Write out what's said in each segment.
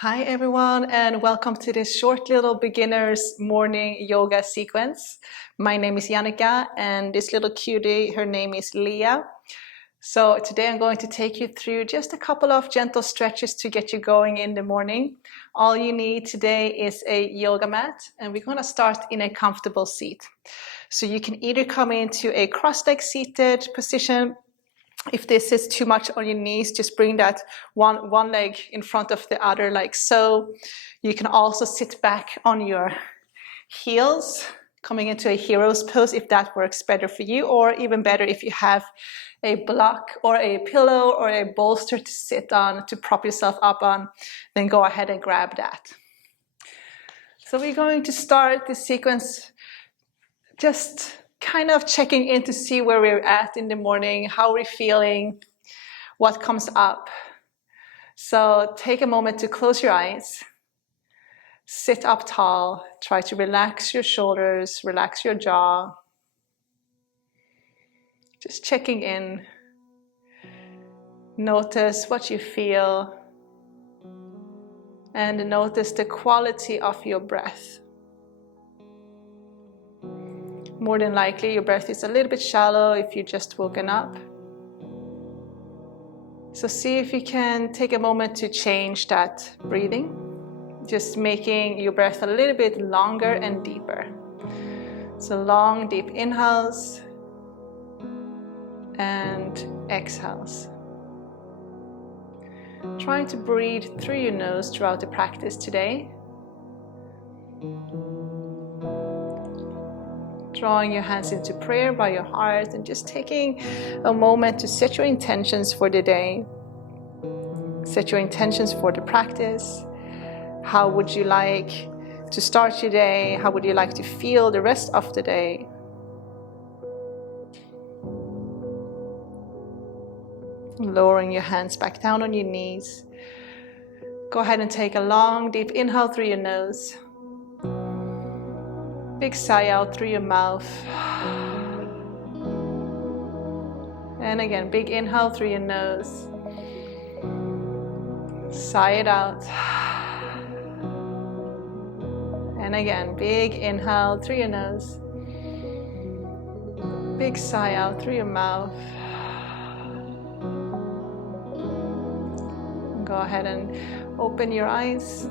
Hi everyone, and welcome to this short little beginner's morning yoga sequence. My name is Jannica, and this little cutie, her name is Leah. So today I'm going to take you through just a couple of gentle stretches to get you going in the morning. All you need today is a yoga mat, and we're going to start in a comfortable seat. So you can either come into a cross-leg seated position. If this is too much on your knees, just bring that one leg in front of the other like so. You can also sit back on your heels, coming into a hero's pose if that works better for you, or even better if you have a block or a pillow or a bolster to sit on, to prop yourself up on, then go ahead and grab that. So we're going to start this sequence just kind of checking in to see where we're at in the morning, how we're feeling, what comes up. So take a moment to close your eyes, sit up tall, try to relax your shoulders, relax your jaw. Just checking in. Notice what you feel and notice the quality of your breath. More than likely, your breath is a little bit shallow if you just woken up. So see if you can take a moment to change that breathing, just making your breath a little bit longer and deeper. So long, deep inhales and exhales. Try to breathe through your nose throughout the practice today. Drawing your hands into prayer by your heart and just taking a moment to set your intentions for the day. Set your intentions for the practice. How would you like to start your day? How would you like to feel the rest of the day? Lowering your hands back down on your knees. Go ahead and take a long, deep inhale through your nose. Big sigh out through your mouth. And again, big inhale through your nose. Sigh it out. And again, big inhale through your nose. Big sigh out through your mouth. Go ahead and open your eyes.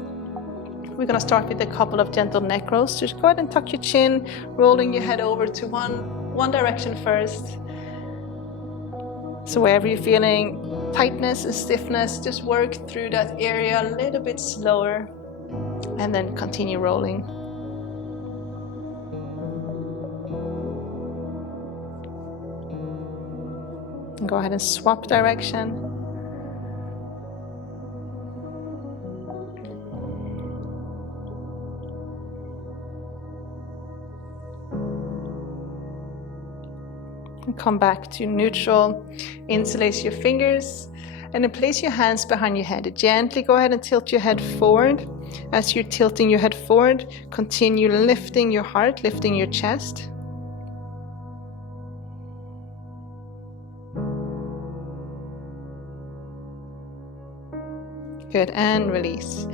We're going to start with a couple of gentle neck rolls. Just go ahead and tuck your chin, rolling your head over to one direction first. So wherever you're feeling tightness and stiffness, just work through that area a little bit slower and then continue rolling. Go ahead and swap direction. Come back to neutral. Interlace your fingers and then place your hands behind your head. Gently go ahead and tilt your head forward. As you're tilting your head forward, continue lifting your heart, lifting your chest. Good, and release.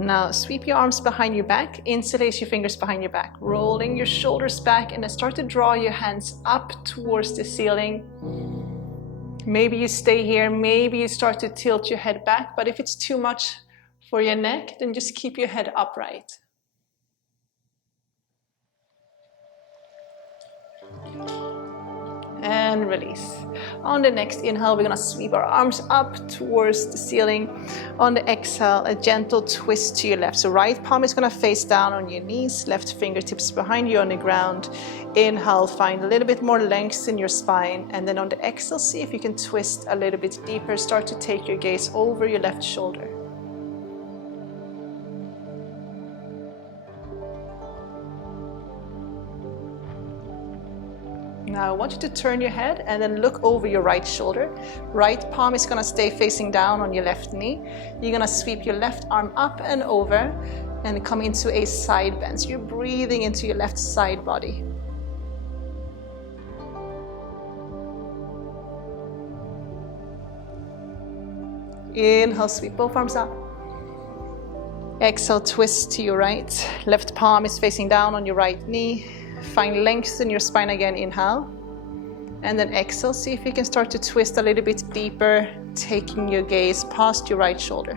Now sweep your arms behind your back, interlace your fingers behind your back, rolling your shoulders back, and then start to draw your hands up towards the ceiling. Maybe you stay here, maybe you start to tilt your head back, but if it's too much for your neck, then just keep your head upright. And release. On the next inhale, we're going to sweep our arms up towards the ceiling. On the exhale, a gentle twist to your left. So right palm is going to face down on your knees, left fingertips behind you on the ground. Inhale, find a little bit more length in your spine. And then on the exhale, see if you can twist a little bit deeper. Start to take your gaze over your left shoulder. Now I want you to turn your head and then look over your right shoulder. Right palm is going to stay facing down on your left knee. You're going to sweep your left arm up and over and come into a side bend. So you're breathing into your left side body. Inhale, sweep both arms up. Exhale, twist to your right. Left palm is facing down on your right knee. Find length in your spine again, inhale. And then exhale, see if you can start to twist a little bit deeper, taking your gaze past your right shoulder.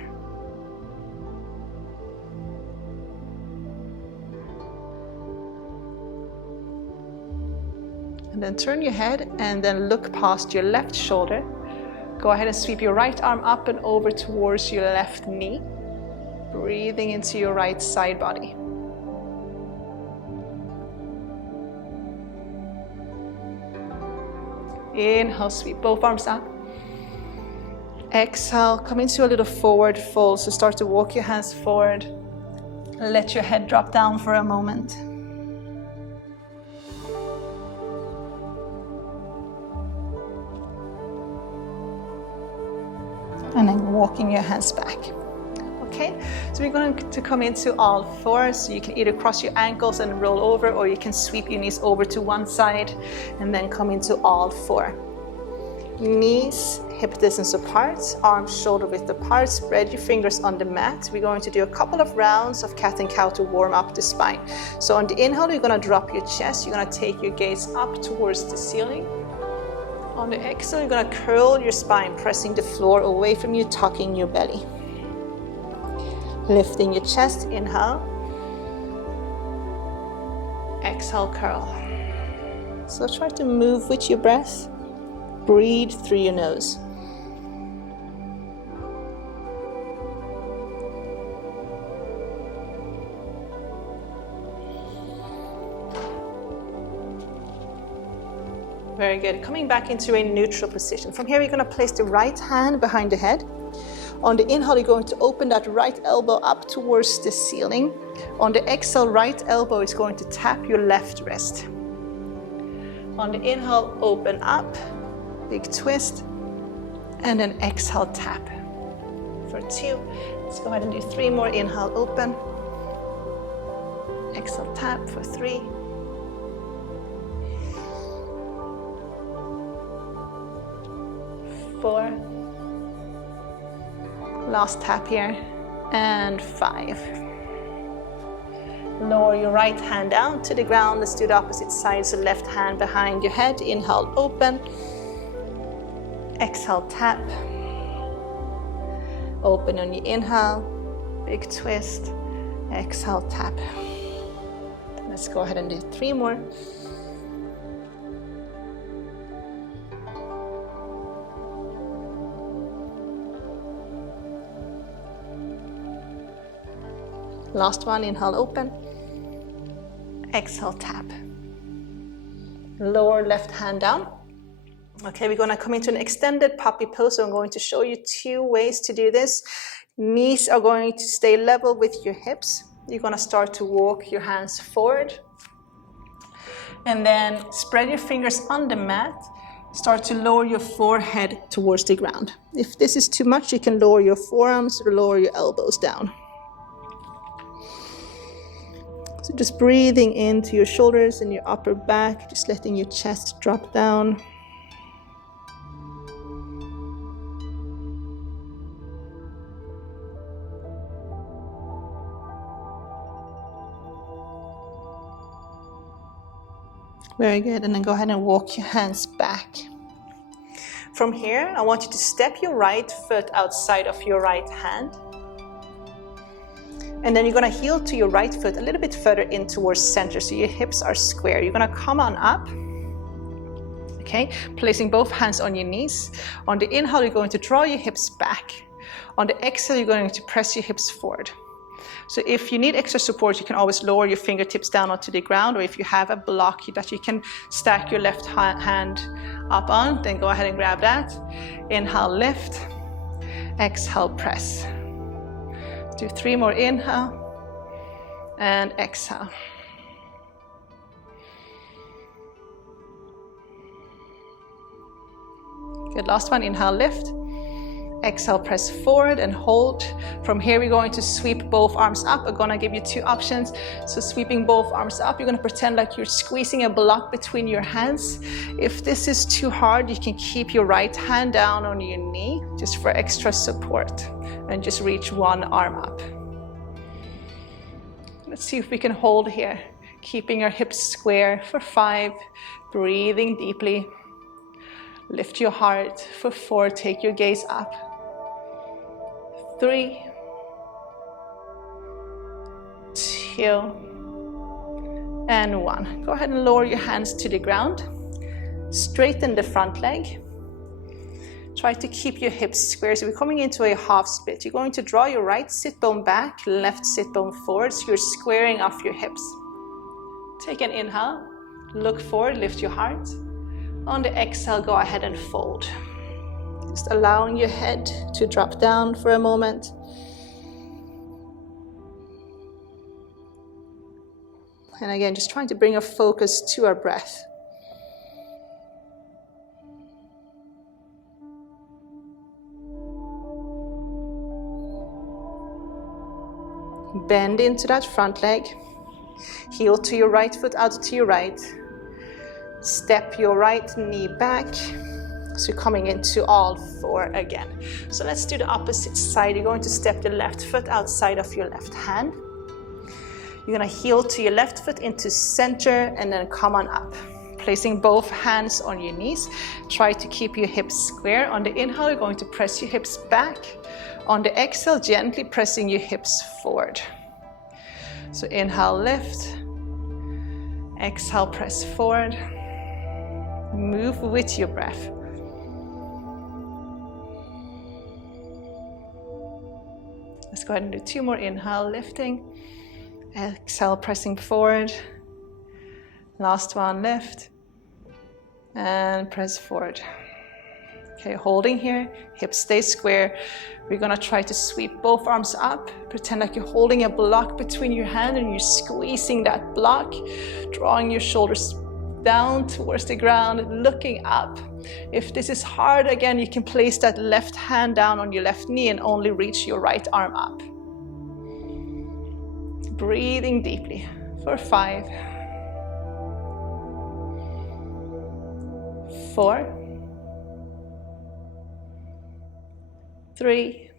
And then turn your head and then look past your left shoulder. Go ahead and sweep your right arm up and over towards your left knee. Breathing into your right side body. Inhale, sweep both arms up. Exhale, come into a little forward fold. So start to walk your hands forward. Let your head drop down for a moment. And then walking your hands back. Okay, so we're going to come into all fours. So you can either cross your ankles and roll over, or you can sweep your knees over to one side and then come into all four. Knees, hip distance apart, arms shoulder width apart. Spread your fingers on the mat. We're going to do a couple of rounds of cat and cow to warm up the spine. So on the inhale, you're going to drop your chest. You're going to take your gaze up towards the ceiling. On the exhale, you're going to curl your spine, pressing the floor away from you, tucking your belly. Lifting your chest, inhale. Exhale, curl. So try to move with your breath. Breathe through your nose. Very good. Coming back into a neutral position. From here, you're going to place the right hand behind the head. On the inhale, you're going to open that right elbow up towards the ceiling. On the exhale, right elbow is going to tap your left wrist. On the inhale, open up, big twist, and then exhale, tap. For 2, let's go ahead and do 3 more. Inhale, open. Exhale, tap for 3. 4. Last tap here, and 5. Lower your right hand down to the ground. Let's do the opposite side. So left hand behind your head. Inhale, open. Exhale, tap. Open on your inhale. Big twist. Exhale, tap. Let's go ahead and do 3 more. Last one, inhale, open. Exhale, tap. Lower left hand down. Okay, we're gonna come into an extended puppy pose. So I'm going to show you 2 ways to do this. Knees are going to stay level with your hips. You're gonna start to walk your hands forward. And then spread your fingers on the mat. Start to lower your forehead towards the ground. If this is too much, you can lower your forearms or lower your elbows down. So just breathing into your shoulders and your upper back, just letting your chest drop down. Very good, and then go ahead and walk your hands back. From here, I want you to step your right foot outside of your right hand. And then you're gonna heel to your right foot a little bit further in towards center, so your hips are square. You're gonna come on up, okay? Placing both hands on your knees. On the inhale, you're going to draw your hips back. On the exhale, you're going to press your hips forward. So if you need extra support, you can always lower your fingertips down onto the ground, or if you have a block that you can stack your left hand up on, then go ahead and grab that. Inhale, lift. Exhale, press. Do 3 more, inhale and exhale. Good, last one, inhale, lift. Exhale, press forward and hold. From here, we're going to sweep both arms up. I'm gonna give you 2 options. So sweeping both arms up, you're gonna pretend like you're squeezing a block between your hands. If this is too hard, you can keep your right hand down on your knee, just for extra support. And just reach one arm up. Let's see if we can hold here, keeping our hips square for 5, breathing deeply. Lift your heart for 4, take your gaze up. 3, 2, and 1. Go ahead and lower your hands to the ground. Straighten the front leg. Try to keep your hips square. So we're coming into a half split. You're going to draw your right sit bone back, left sit bone forward. So you're squaring off your hips. Take an inhale. Look forward, lift your heart. On the exhale, go ahead and fold. Just allowing your head to drop down for a moment. And again, just trying to bring our focus to our breath. Bend into that front leg. Heel to your right foot, out to your right. Step your right knee back. So you're coming into all 4 again. So let's do the opposite side. You're going to step the left foot outside of your left hand. You're going to heel to your left foot into center and then come on up. Placing both hands on your knees. Try to keep your hips square. On the inhale, you're going to press your hips back. On the exhale, gently pressing your hips forward. So inhale, lift. Exhale, press forward. Move with your breath. Let's go ahead and do 2 more. Inhale, lifting. Exhale, pressing forward. Last one, lift. And press forward. Okay, holding here, hips stay square. We're gonna try to sweep both arms up. Pretend like you're holding a block between your hand and you're squeezing that block, drawing your shoulders down towards the ground, looking up. If this is hard, again, you can place that left hand down on your left knee and only reach your right arm up. Breathing deeply for 5, 4, 3,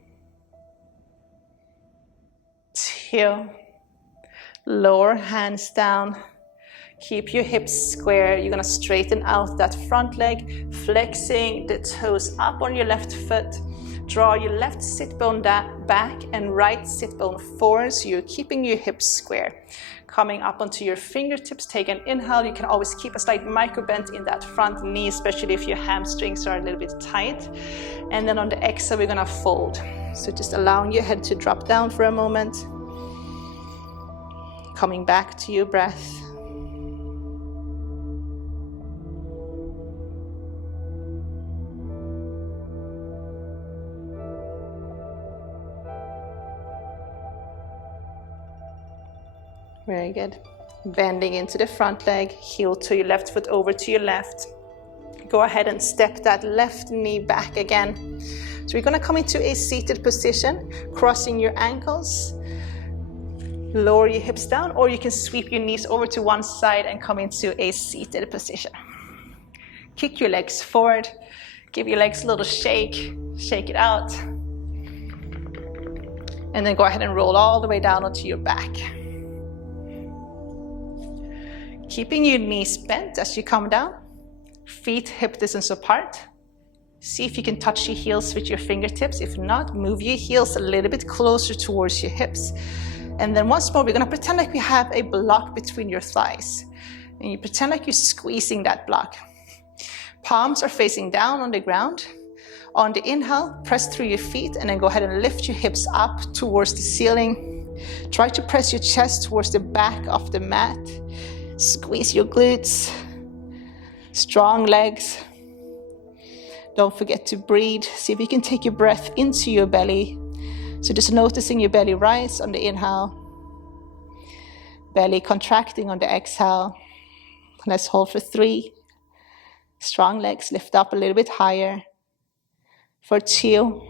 2, lower hands down. Keep your hips square. You're gonna straighten out that front leg, flexing the toes up on your left foot. Draw your left sit bone back and right sit bone forward, so you're keeping your hips square. Coming up onto your fingertips, take an inhale. You can always keep a slight micro bend in that front knee, especially if your hamstrings are a little bit tight. And then on the exhale, we're gonna fold. So just allowing your head to drop down for a moment. Coming back to your breath. Very good. Bending into the front leg, heel to your left foot over to your left. Go ahead and step that left knee back again. So we're gonna come into a seated position, crossing your ankles. Lower your hips down, or you can sweep your knees over to one side and come into a seated position. Kick your legs forward, give your legs a little shake, shake it out. And then go ahead and roll all the way down onto your back. Keeping your knees bent as you come down, feet hip distance apart. See if you can touch your heels with your fingertips. If not, move your heels a little bit closer towards your hips. And then once more, we're gonna pretend like we have a block between your thighs. And you pretend like you're squeezing that block. Palms are facing down on the ground. On the inhale, press through your feet and then go ahead and lift your hips up towards the ceiling. Try to press your chest towards the back of the mat. Squeeze your glutes, strong legs. Don't forget to breathe. See if you can take your breath into your belly. So just noticing your belly rise on the inhale, belly contracting on the exhale. Let's hold for 3. Strong legs, lift up a little bit higher. For 2.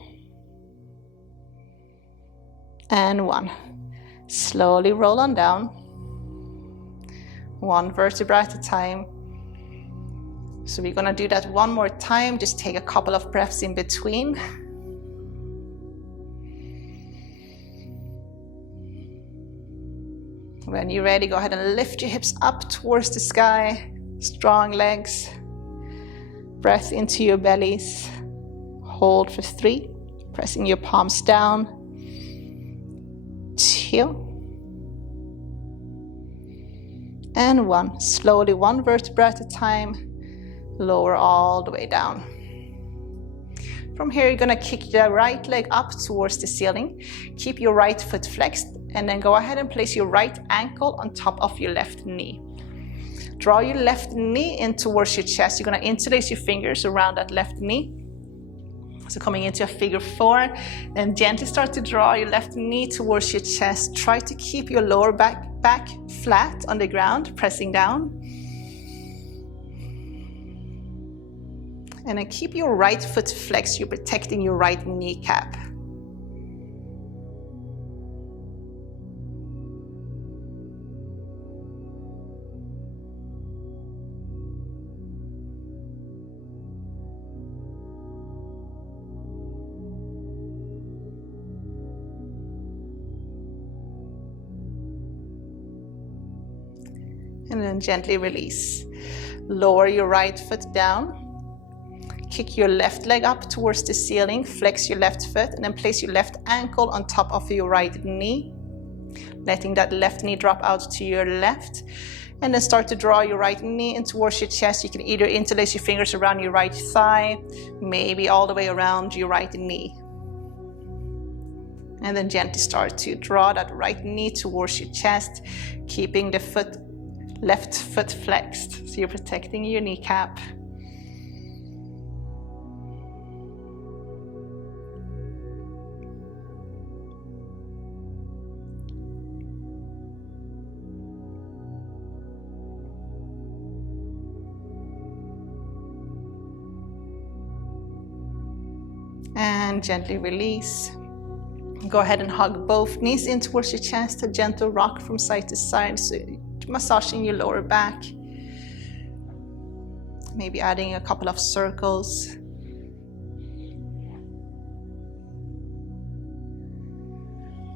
And 1. Slowly roll on down. 1 vertebra at a time. So we're gonna do that one more time. Just take a couple of breaths in between. When you're ready, go ahead and lift your hips up towards the sky. Strong legs. Breath into your bellies. Hold for 3. Pressing your palms down. 2. And 1. Slowly, 1 vertebra at a time. Lower all the way down. From here, you're gonna kick the right leg up towards the ceiling. Keep your right foot flexed, and then go ahead and place your right ankle on top of your left knee. Draw your left knee in towards your chest. You're gonna interlace your fingers around that left knee. So coming into a figure 4, then gently start to draw your left knee towards your chest. Try to keep your lower back flat on the ground, pressing down. And then keep your right foot flexed. You're protecting your right kneecap. And then gently release. Lower your right foot down. Kick your left leg up towards the ceiling, flex your left foot, and then place your left ankle on top of your right knee, letting that left knee drop out to your left. And then start to draw your right knee in towards your chest. You can either interlace your fingers around your right thigh, maybe all the way around your right knee. And then gently start to draw that right knee towards your chest, keeping the left foot flexed, so you're protecting your kneecap. And gently release. Go ahead and hug both knees in towards your chest, a gentle rock from side to side, so massaging your lower back. Maybe adding a couple of circles.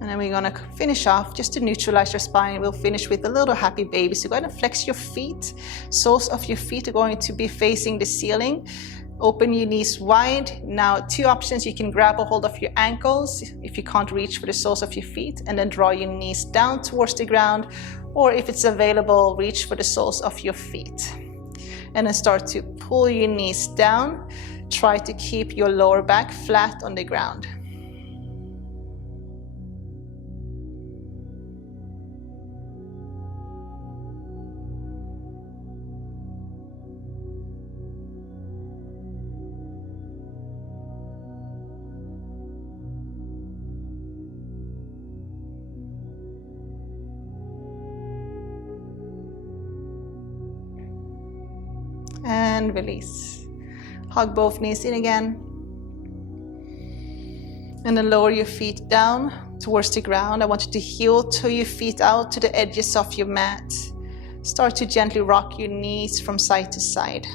And then we're gonna finish off, just to neutralize your spine. We'll finish with a little happy baby. So go ahead and flex your feet. Soles of your feet are going to be facing the ceiling. Open your knees wide. Now, 2 options. You can grab a hold of your ankles if you can't reach for the soles of your feet, and then draw your knees down towards the ground. Or if it's available, reach for the soles of your feet. And then start to pull your knees down. Try to keep your lower back flat on the ground. And release. Hug both knees in again. And then lower your feet down towards the ground. I want you to heel toe your feet out to the edges of your mat. Start to gently rock your knees from side to side.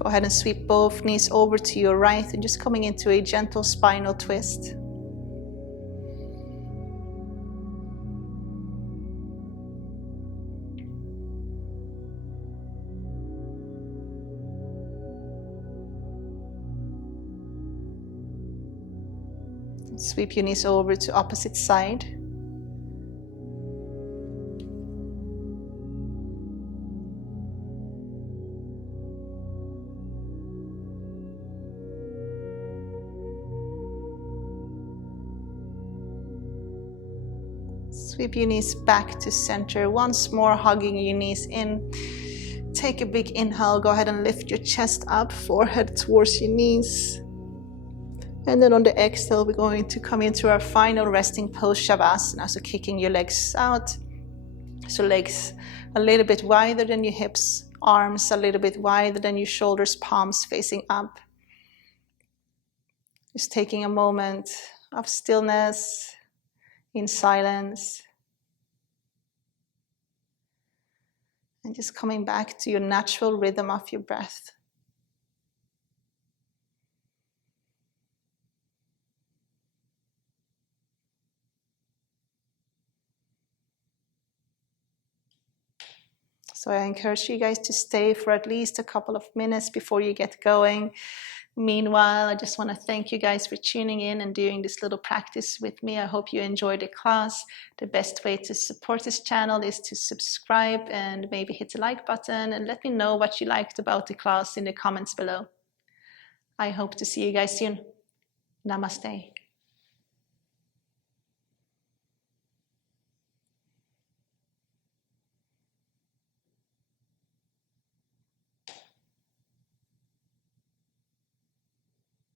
Go ahead and sweep both knees over to your right and just coming into a gentle spinal twist. Sweep your knees over to opposite side. Sweep your knees back to center. Once more, hugging your knees in. Take a big inhale. Go ahead and lift your chest up, forehead towards your knees. And then on the exhale, we're going to come into our final resting pose, Shavasana. So kicking your legs out. So legs a little bit wider than your hips. Arms a little bit wider than your shoulders. Palms facing up. Just taking a moment of stillness in silence. And just coming back to your natural rhythm of your breath. So I encourage you guys to stay for at least a couple of minutes before you get going. Meanwhile, I just want to thank you guys for tuning in and doing this little practice with me. I hope you enjoyed the class. The best way to support this channel is to subscribe and maybe hit the like button and let me know what you liked about the class in the comments below. I hope to see you guys soon. Namaste.